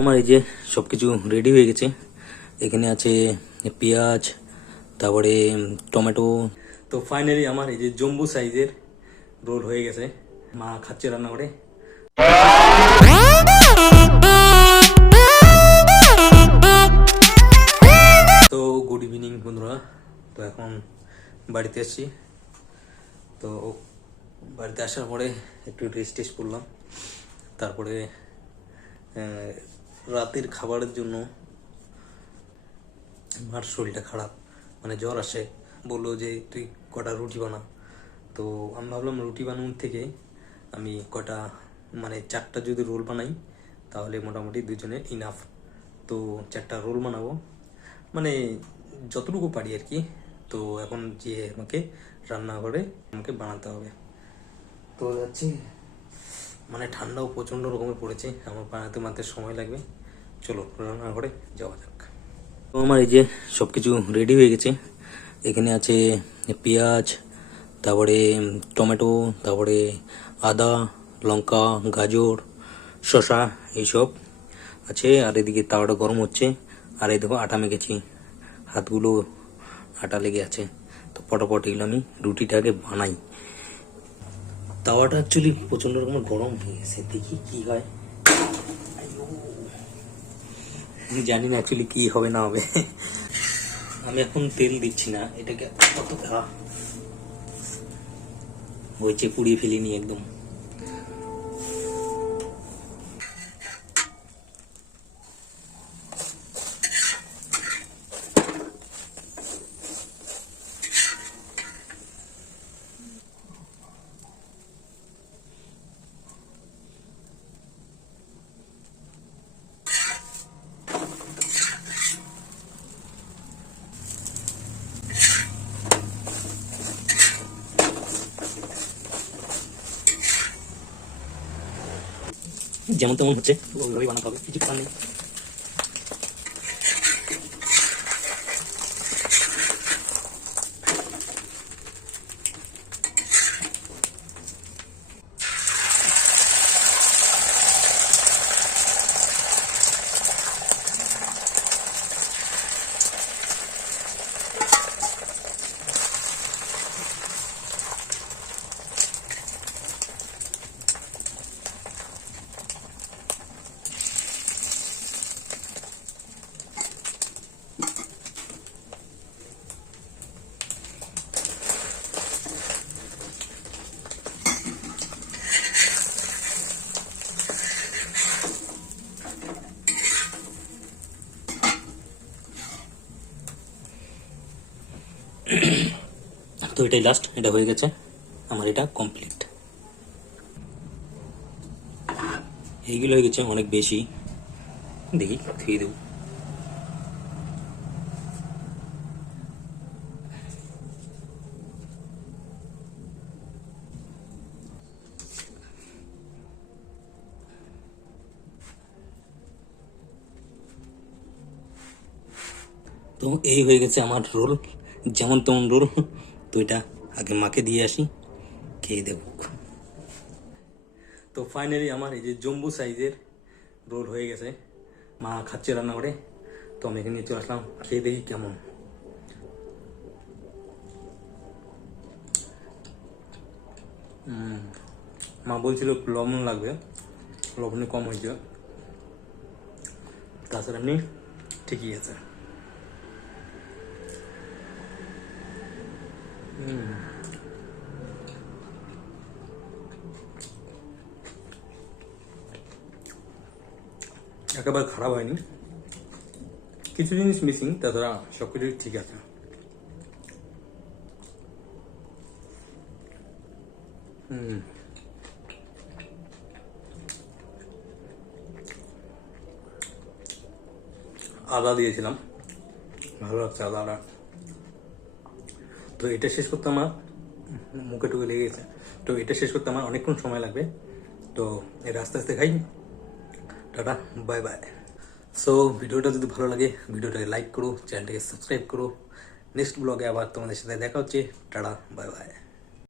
আমার এই যে সব কিছু রেডি হয়ে গেছে। এখানে আছে পেঁয়াজ, তারপরে টমেটো। তো ফাইনালি আমার এই যে জম্বু সাইজের রোল হয়ে গেছে। মা খাচ্ছে রান্না করে। তো গুড ইভিনিং বন্ধুরা। তো এখন বাড়িতে এসেছি। তো বাড়িতে আসার পরে একটু রেস্ট করলাম। তারপরে রাতের খাবারের জন্য আমার শরীরটা খারাপ, মানে জ্বর আসে। বললো যে তুই কটা রুটি বানা। তো আমি ভাবলাম রুটি বানানোর থেকে আমি কটা মানে 4টা যদি রোল বানাই তাহলে মোটামুটি দুজনে ইনাফ। তো 4টা রোল বানাবো, মানে যতটুকু পারি আর কি। তো এখন যে আমাকে রান্না করে আমাকে বানাতে হবে। তো যাচ্ছি, মানে ঠান্ডাও প্রচণ্ড রকমের পড়েছে, আমার বানাতে সময় লাগবে। চলো রান্না করে যাওয়া যাক। তো আমার এই যে সব কিছু রেডি হয়ে গেছে। এখানে আছে পেঁয়াজ, তারপরে টমেটো, তারপরে আদা, লঙ্কা, গাজর, শসা এইসব আছে। আর এদিকে তাওয়াটা গরম হচ্ছে। আর এই দেখো আটা মেখেছি, হাতগুলো আটা লেগে আছে। তো পটাপট এগুলো আমি রুটিটাকে বানাই। তাওয়াটা অ্যাকচুয়ালি প্রচণ্ড রকমের গরম হয়ে গেছে, দেখি কি হয়। জানি না অ্যাকচুয়ালি কি হবে না হবে। আমি এখন তেল দিচ্ছি না, এটাকে কতটা হয়েছে পুড়িয়ে ফেলিনি একদম। যেমন তেমন হচ্ছে, ওইভাবেই বানাতে হবে, কিছু করার নেই। তো এটাই লাস্ট, এটা হয়ে গেছে আমার, এটা কমপ্লিট। এইগুলো হয়ে গেছে অনেক বেশি, দেখি খেয়ে দেব। তো এই হয়ে গেছে আমার রোল, যেমন তেমন রোল। তো এটা আগে মাকে দিয়ে আসি, খেয়ে দেব। তো ফাইনালি আমার এই যে জম্বু সাইজের রোল হয়ে গেছে। মা খাচ্ছে রান্না করে। তো আমি এখানে চলে আসলাম, খেয়ে দেখি কেমন। মা বলছিল লবণ লাগবে, লবণে কম হয়েছে, তাছাড়া এমনি ঠিকই আছে। একেবারে খারাপ হয়নি, কিছু জিনিস মিসিং, তাছাড়া সবকিছু ঠিক আছে। আদা দিয়েছিলাম, ভালো লাগছে আদাটা। তো এটা শেষ করতে আমার মুখে টুকে লেগে গেছে। তো এটা শেষ করতে আমার অনেকক্ষণ সময় লাগবে। তো এটা আস্তে আস্তে খাই। Tata, bye bye. সো ভিডিওটা যদি ভালো লাগে ভিডিওটাকে লাইক করো, চ্যানেলটাকে সাবস্ক্রাইব করো। নেক্সট ব্লগে আবার তোমাদের সাথে দেখা হচ্ছে। Tata, bye bye.